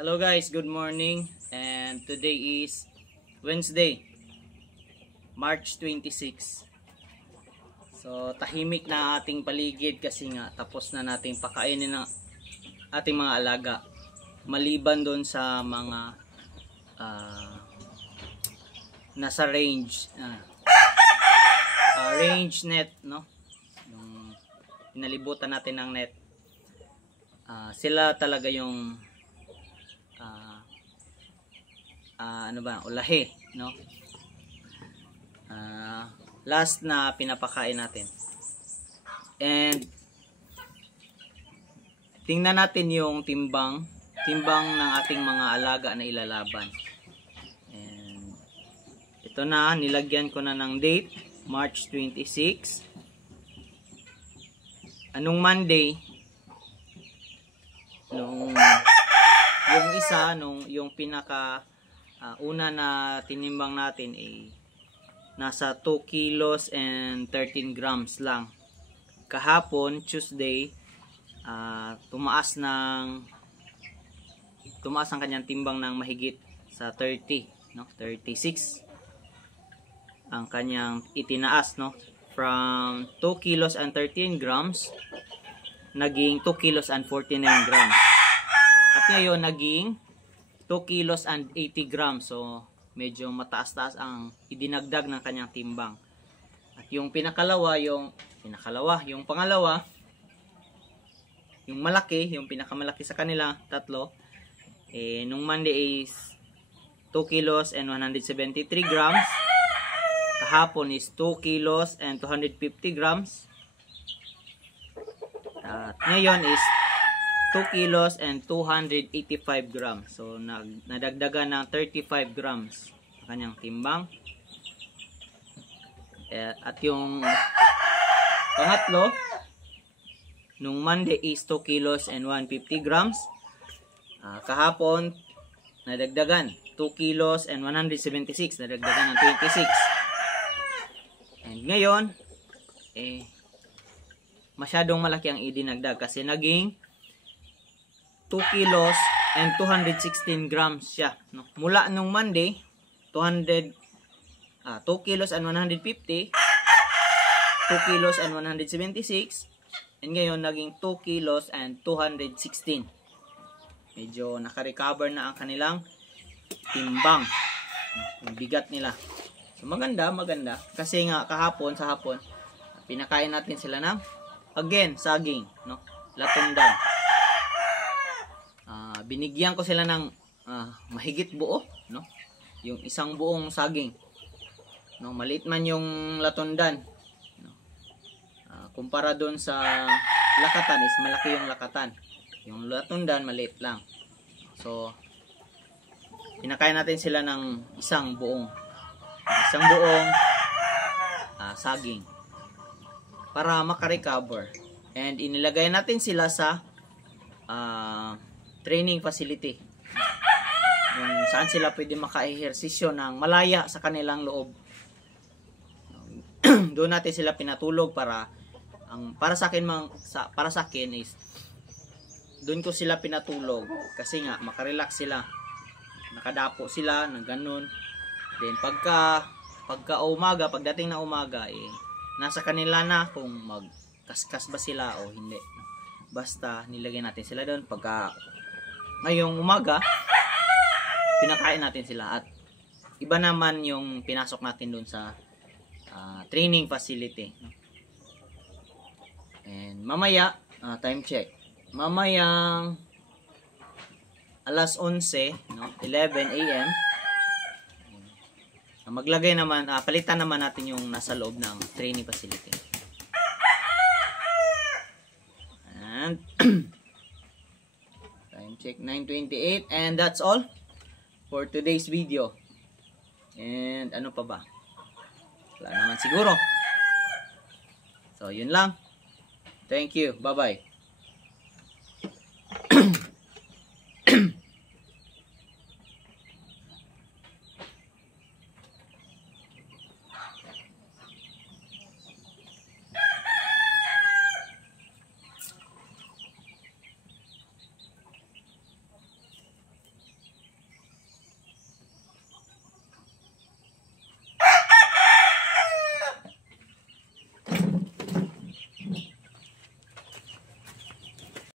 Hello guys, good morning, and today is Wednesday, March 26. So tahimik na ating paligid kasi nga tapos na nating pakainin ng ating mga alaga. Maliban doon sa mga nasa range range net, no? Yung pinalibutan natin ng net. Sila talaga yung ulahi, no? Last na pinapakain natin. And tingnan natin yung timbang ng ating mga alaga na ilalaban. And ito na, nilagyan ko na ng date, March 26. Anong Monday? Yung pinaka una na tinimbang natin ay nasa 2 kilos and 13 grams lang. Kahapon, Tuesday, tumaas ang kanyang timbang ng mahigit sa 30, no? 36 ang kanyang itinaas, no? From 2 kilos and 13 grams naging 2 kilos and 49 grams. At ngayon naging 2 kilos and 80 grams. So medyo mataas-taas ang idinagdag ng kanyang timbang. At yung pangalawa, yung malaki, yung pinakamalaki sa kanila, tatlo, nung Monday is 2 kilos and 173 grams. Kahapon is 2 kilos and 250 grams. At ngayon is 2 kilos and 285 grams. So nadagdagan ng 35 grams ang kanyang timbang. At yung pangatlo, nung Monday is 2 kilos and 150 grams. Kahapon nadagdagan 2 kilos and 176, nadagdagan ng 26. And ngayon masyadong malaki ang idinagdag kasi naging 2 kilos and 216 grams siya, no? Mula nung Monday 2 kilos and 150, 2 kilos and 176, and ngayon naging 2 kilos and 216. Medyo naka-recover na ang kanilang timbang, yung bigat nila. So maganda kasi nga sa hapon pinakain natin sila ng saging, no? Latundan. Binigyan ko sila ng mahigit buo, no? Yung isang buong saging, no? Maliit man yung latundan, no? Kumpara doon sa lakatan is malaki yung lakatan. Yung latundan maliit lang. So pinakain natin sila ng isang buong saging para makarecover. And inilagay natin sila sa training facility, kung saan sila pwede maka-ehersisyo ng malaya sa kanilang loob. Doon natin sila pinatulog para sa akin is doon ko sila pinatulog kasi nga makarelax sila, nakadapo sila ng ganun. Then pagdating na umaga nasa kanila na kung magkaskas ba sila o hindi. Basta nilagay natin sila doon. Ngayong umaga pinakain natin sila, at iba naman yung pinasok natin doon sa training facility, no? And mamaya time check, mamayang alas 11, no? 11 AM maglagay naman, palitan naman natin yung nasa loob ng training facility. And time check 9:28, and that's all for today's video. And ano pa ba? Wala naman siguro. So yun lang. Thank you. Bye bye.